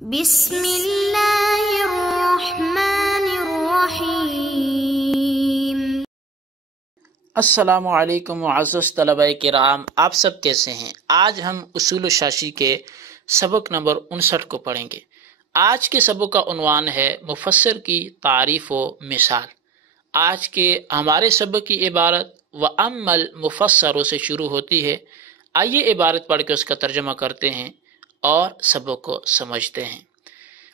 بسم اللہ الرحمن الرحیم۔ السلام علیکم معزز طلبہ کرام، آپ سب کیسے ہیں؟ آج ہم اصول شاشی کے سبق نمبر 59 کو پڑھیں گے۔ آج کے سبق کا عنوان ہے مفسر کی تعریف و مثال۔ آج کے ہمارے سبق کی عبارت وَأَمَّا الْمُفَسَّرُ سے شروع ہوتی ہے۔ آئیے عبارت پڑھ کے اس کا ترجمہ کرتے ہیں اور سبق کو سمجھتے ہیں۔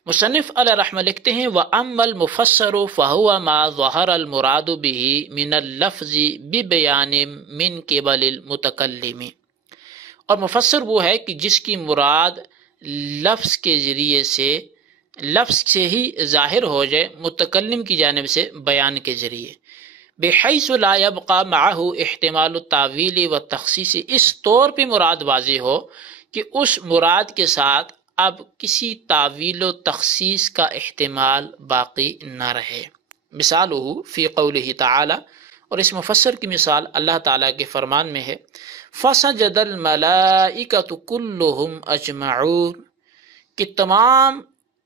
مصنف علیہ رحمہ لکھتے ہیں وَأَمَّا الْمُفَسَّرُ فَهُوَ مَا ظَهَرَ الْمُرَادُ بِهِ مِنَ اللَّفْظِ بِبَيَانٍ مِنْ قِبَلِ الْمُتَكَلِّمِ، اور مفسر وہ ہے کہ جس کی مراد لفظ کے ذریعے سے، لفظ سے ہی ظاہر ہو جائے متکلم کی جانب سے بیان کے ذریعے، بحیث لا يبقى معه احتمال التاویل والتخصیص، اس طور پہ مراد واضح ہو کہ اس مراد کے ساتھ اب کسی تعویل و تخصیص کا احتمال باقی نہ رہے۔ مثالہ فی قولہ تعالی، اور اس مفسر کی مثال اللہ تعالیٰ کے فرمان میں ہے فَسَجَدَ الْمَلَائِكَةُ كُلُّهُمْ أَجْمَعُونَ،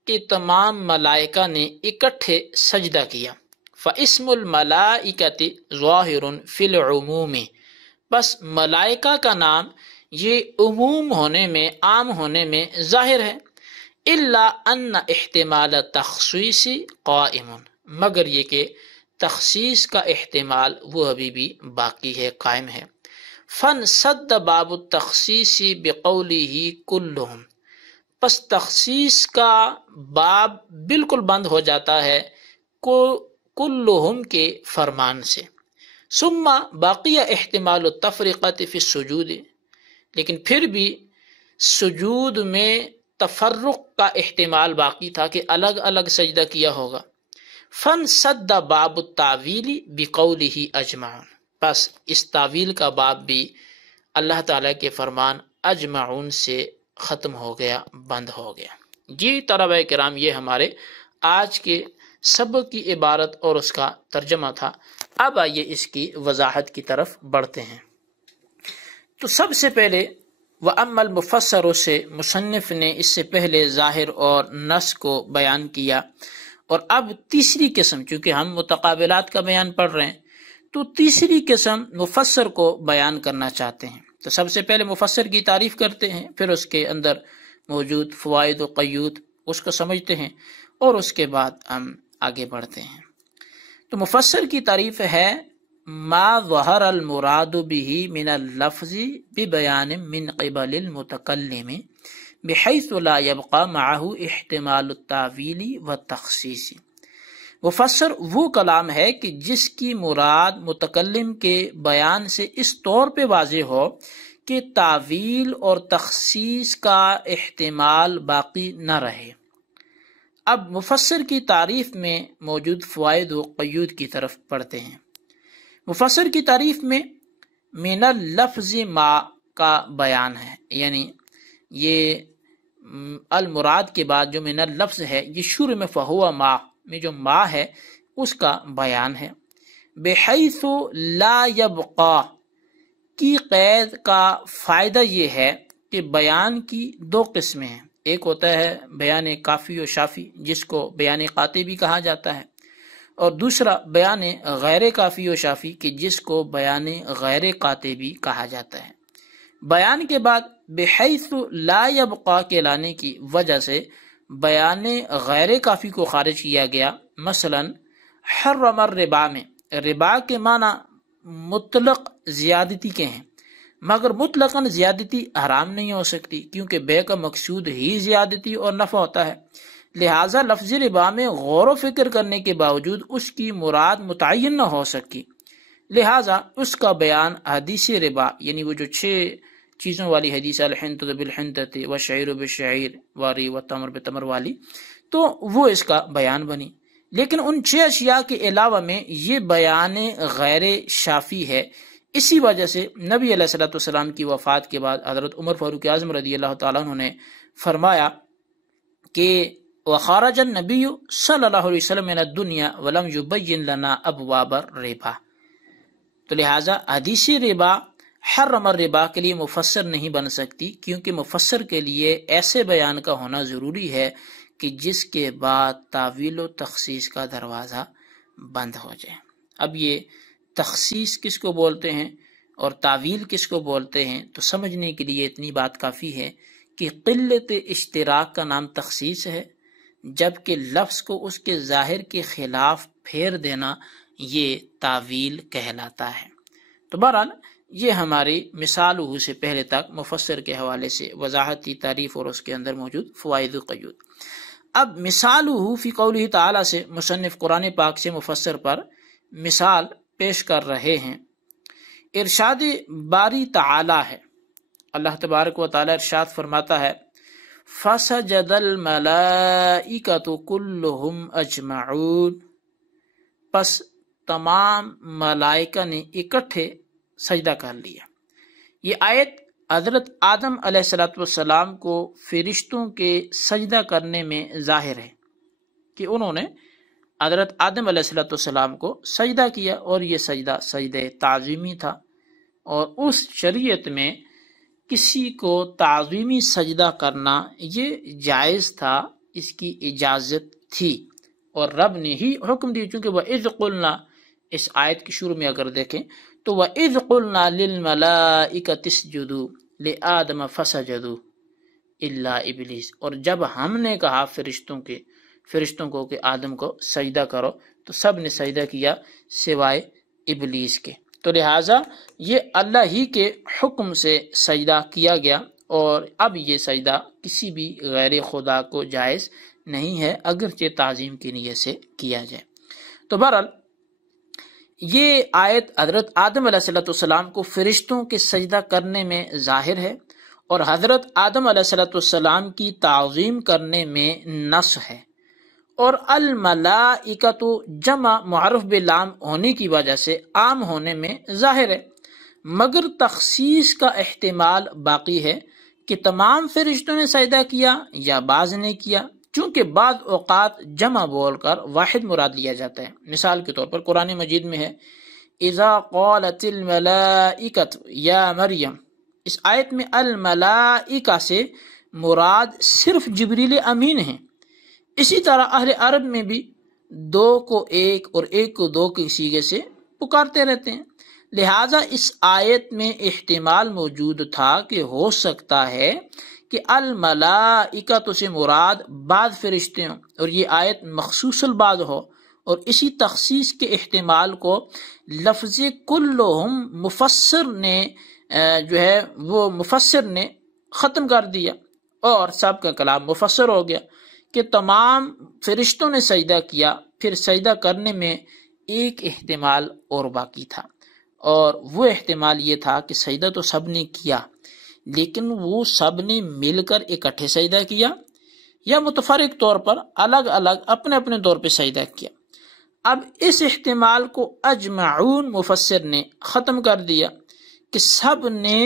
کہ تمام ملائکہ نے اکٹھے سجدہ کیا۔ فَاسْمُ الْمَلَائِكَةِ ظَاهِرٌ فِي الْعُمُومِ، بس ملائکہ کا نام یہ عموم ہونے میں، عام ہونے میں ظاہر ہے۔ الا ان احتمال تخصیص قائم، مگر یہ کہ تخصیص کا احتمال وہ ابھی بھی باقی ہے، قائم ہے۔ فانسد باب التخصیص بقولہ کلہم، پس تخصیص کا باب بالکل بند ہو جاتا ہے کلہم کے فرمان سے۔ ثم باقی احتمال التفرقۃ فی السجود، لیکن پھر بھی سجود میں تفرق کا احتمال باقی تھا کہ الگ الگ سجدہ کیا ہوگا۔ فانسد باب التاویل بقولہ اجمعون، پس اس تعویل کا باب بھی اللہ تعالیٰ کے فرمان اجمعون سے ختم ہو گیا، بند ہو گیا۔ جی طلبہ کرام، یہ ہمارے آج کے سبق کی عبارت اور اس کا ترجمہ تھا۔ اب آئیے اس کی وضاحت کی طرف بڑھتے ہیں۔ تو سب سے پہلے وَأَمَّا الْمُفَسَّرُ سے مصنف نے اس سے پہلے ظاہر اور نص کو بیان کیا، اور اب تیسری قسم، چونکہ ہم متقابلات کا بیان پڑھ رہے ہیں تو تیسری قسم مفسر کو بیان کرنا چاہتے ہیں۔ تو سب سے پہلے مفسر کی تعریف کرتے ہیں، پھر اس کے اندر موجود فوائد و قیود اس کو سمجھتے ہیں، اور اس کے بعد ہم آگے بڑھتے ہیں۔ تو مفسر کی تعریف ہے ما ظہر المراد به من اللفظ ببیان من قبل المتکلم بحیث لا يبقى معه احتمال التاویل والتخصیص، مفسر وہ کلام ہے کہ جس کی مراد متکلم کے بیان سے اس طور پہ واضح ہو کہ تعویل اور تخصیص کا احتمال باقی نہ رہے۔ اب مفسر کی تعریف میں موجود فوائد و قیود کی طرف پڑھتے ہیں۔ مفسر کی تعریف میں من اللفظ ما کا بیان ہے، یعنی یہ المراد کے بعد جو من اللفظ ہے، یہ شروع میں فہو ما میں جو ما ہے اس کا بیان ہے۔ بحیث لا یبقا کی قید کا فائدہ یہ ہے کہ بیان کی دو قسمیں ہیں، ایک ہوتا ہے بیان کافی و شافی جس کو بیان قاطع بھی کہا جاتا ہے، اور دوسرا بیان غیر کافی و شافی کہ جس کو بیان غیر قاطع بھی کہا جاتا ہے۔ بیان کے بعد بحیث لا یبقا کے لانے کی وجہ سے بیان غیر کافی کو خارج کیا گیا۔ مثلا حرم الربا میں ربا کے معنی مطلق زیادتی کے ہیں، مگر مطلقاً زیادتی حرام نہیں ہو سکتی، کیونکہ بے کا مقصود ہی زیادتی اور نفع ہوتا ہے۔ لہٰذا لفظ ربا میں غور و فکر کرنے کے باوجود اس کی مراد متعین نہ ہو سکی، لہٰذا اس کا بیان حدیث ربا، یعنی وہ جو 6 چیزوں والی حدیث الحنطۃ بالحنطۃ والشعیر بالشعیر واری والتمر بالتمر والی، تو وہ اس کا بیان بنی۔ لیکن ان 6 اشیاء کے علاوہ میں یہ بیان غیر شافی ہے۔ اسی وجہ سے نبی علیہ الصلوۃ والسلام کی وفات کے بعد حضرت عمر فاروق اعظم رضی اللہ تعالیٰ عنہ نے فرمایا کہ وخرج النبی صلی اللہ علیہ وسلم من الدنیا ولم یبین لنا ابواب الربا، تو لہٰذا حدیث ربا حرم الربا کے لیے مفسر نہیں بن سکتی، کیونکہ مفسر کے لیے ایسے بیان کا ہونا ضروری ہے کہ جس کے بعد تعویل و تخصیص کا دروازہ بند ہو جائے۔ اب یہ تخصیص کس کو بولتے ہیں اور تعویل کس کو بولتے ہیں، تو سمجھنے کے لیے اتنی بات کافی ہے کہ قلت اشتراک کا نام تخصیص ہے، جبکہ لفظ کو اس کے ظاہر کے خلاف پھیر دینا یہ تعویل کہلاتا ہے۔ تو بہرحال یہ ہماری مثال ہو سے پہلے تک مفسر کے حوالے سے وضاحتی تعریف اور اس کے اندر موجود فوائد و قیود۔ اب مثال ہو فی قولہ تعالی سے مصنف قرآن پاک سے مفسر پر مثال پیش کر رہے ہیں۔ ارشاد باری تعالی ہے، اللہ تبارک و تعالی ارشاد فرماتا ہے فَسَجَدَ الْمَلَائِكَةُ كُلُّهُمْ أَجْمَعُونَ، پس تمام ملائکہ نے اکٹھے سجدہ کر لیا۔ یہ آیت حضرت آدم علیہ السلام کو فرشتوں کے سجدہ کرنے میں ظاہر ہے کہ انہوں نے حضرت آدم علیہ السلام کو سجدہ کیا، اور یہ سجدہ سجدہ تعظیمی تھا، اور اس شریعت میں کسی کو تعظیمی سجدہ کرنا یہ جائز تھا، اس کی اجازت تھی، اور رب نے ہی حکم دی، چونکہ وَإِذْ قُلْنَا اس آیت کی شروع میں اگر دیکھیں تو وَإِذْ قُلْنَا لِلْمَلَائِكَةِ اسْجُدُوا لِآدَمَ فَسَجَدُوا إِلَّا إِبْلِيسَ، اور جب ہم نے کہا فرشتوں کو کہ آدم کو سجدہ کرو تو سب نے سجدہ کیا سوائے ابلیس کے۔ تو لہٰذا یہ اللہ ہی کے حکم سے سجدہ کیا گیا، اور اب یہ سجدہ کسی بھی غیر خدا کو جائز نہیں ہے، اگرچہ تعظیم کی نیت سے کیا جائے۔ تو بہرحال یہ آیت حضرت آدم علیہ السلام کو فرشتوں کے سجدہ کرنے میں ظاہر ہے، اور حضرت آدم علیہ السلام کی تعظیم کرنے میں نص ہے، اور الملائکۃ جمع معرف بلام ہونے کی وجہ سے عام ہونے میں ظاہر ہے، مگر تخصیص کا احتمال باقی ہے کہ تمام فرشتوں نے سجدہ کیا یا بعض نے کیا، چونکہ بعض اوقات جمع بول کر واحد مراد لیا جاتا ہے۔ مثال کے طور پر قرآن مجید میں ہے اذا قالت الملائکۃ یا مریم، اس آیت میں الملائکہ سے مراد صرف جبریل امین ہیں۔ اسی طرح اہل عرب میں بھی دو کو ایک اور ایک کو دو کے صیغے سے پکارتے رہتے ہیں، لہٰذا اس آیت میں احتمال موجود تھا کہ ہو سکتا ہے کہ الملائکۃ سے مراد بعض فرشتے ہوں، اور یہ آیت مخصوص البعض ہو، اور اسی تخصیص کے احتمال کو لفظ کلہم مفسر نے ختم کر دیا، اور سب کا کلام مفسر ہو گیا کہ تمام فرشتوں نے سجدہ کیا، پھر سجدہ کرنے میں ایک احتمال اور باقی تھا، اور وہ احتمال یہ تھا کہ سجدہ تو سب نے کیا، لیکن وہ سب نے مل کر اکٹھے سجدہ کیا یا متفرق طور پر الگ الگ اپنے اپنے طور پہ سجدہ کیا۔ اب اس احتمال کو اجمعون مفسر نے ختم کر دیا کہ سب نے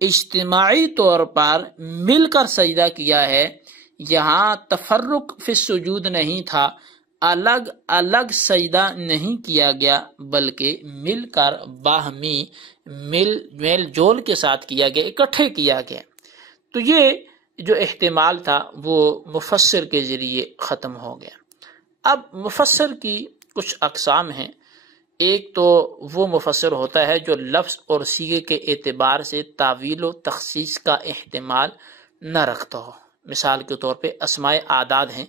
اجتماعی طور پر مل کر سجدہ کیا ہے، یہاں تفرق فی السجود نہیں تھا، الگ الگ سجدہ نہیں کیا گیا، بلکہ مل کر باہمی میل جول کے ساتھ کیا گیا، اکٹھے کیا گیا۔ تو یہ جو احتمال تھا وہ مفسر کے ذریعے ختم ہو گیا۔ اب مفسر کی کچھ اقسام ہیں۔ ایک تو وہ مفسر ہوتا ہے جو لفظ اور صیغے کے اعتبار سے تعویل و تخصیص کا احتمال نہ رکھتا ہو۔ مثال کے طور پہ اسماء اعداد ہیں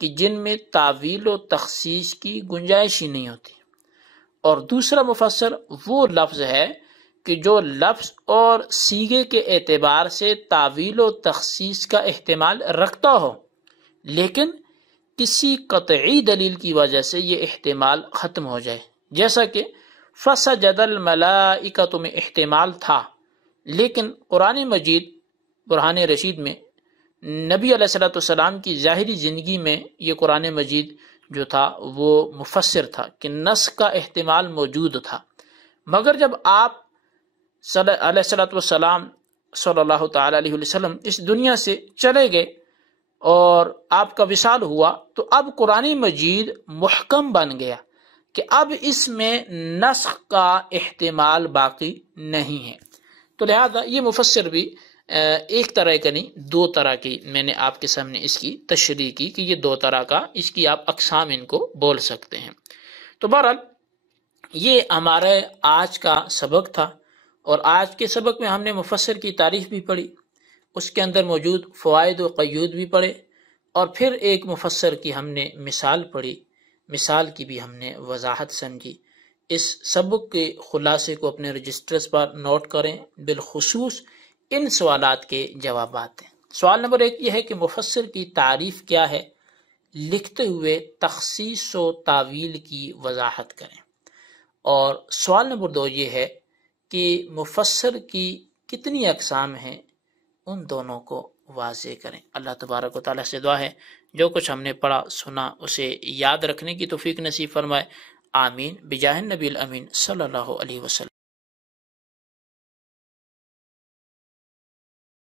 کہ جن میں تعویل و تخصیص کی گنجائش ہی نہیں ہوتی، اور دوسرا مفسر وہ لفظ ہے کہ جو لفظ اور صیغے کے اعتبار سے تعویل و تخصیص کا احتمال رکھتا ہو، لیکن کسی قطعی دلیل کی وجہ سے یہ احتمال ختم ہو جائے، جیسا کہ فسجد الملائکۃ میں احتمال تھا، لیکن قرآن مجید برہان رشید میں نبی علیہ السلام کی ظاہری زندگی میں یہ قرآن مجید جو تھا وہ مفسر تھا کہ نص کا احتمال موجود تھا، مگر جب آپ علیہ السلام صلی اللہ تعالی علیہ وسلم اس دنیا سے چلے گئے اور آپ کا وصال ہوا، تو اب قرآن مجید محکم بن گیا کہ اب اس میں نسخ کا احتمال باقی نہیں ہے۔ تو لہذا یہ مفسر بھی ایک طرح کا نہیں، دو طرح کی میں نے آپ کے سامنے اس کی تشریح کی کہ یہ دو طرح کا، اس کی آپ اقسام ان کو بول سکتے ہیں۔ تو بہرحال یہ ہمارے آج کا سبق تھا، اور آج کے سبق میں ہم نے مفسر کی تعریف بھی پڑھی، اس کے اندر موجود فوائد و قیود بھی پڑھے، اور پھر ایک مفسر کی ہم نے مثال پڑھی، مثال کی بھی ہم نے وضاحت سمجھی۔ اس سبق کے خلاصے کو اپنے رجسٹرز پر نوٹ کریں، بالخصوص ان سوالات کے جوابات ہیں۔ سوال نمبر 1 یہ ہے کہ مفسر کی تعریف کیا ہے، لکھتے ہوئے تخصیص و تعویل کی وضاحت کریں۔ اور سوال نمبر 2 یہ ہے کہ مفسر کی کتنی اقسام ہیں، ان دونوں کو واضح کریں۔ اللہ تبارک و تعالیٰ سے دعا ہے جو کچھ ہم نے پڑھا سنا اسے یاد رکھنے کی توفیق نصیب فرمائے، آمین، بجاہ النبی الامین صلی اللہ علیہ وسلم۔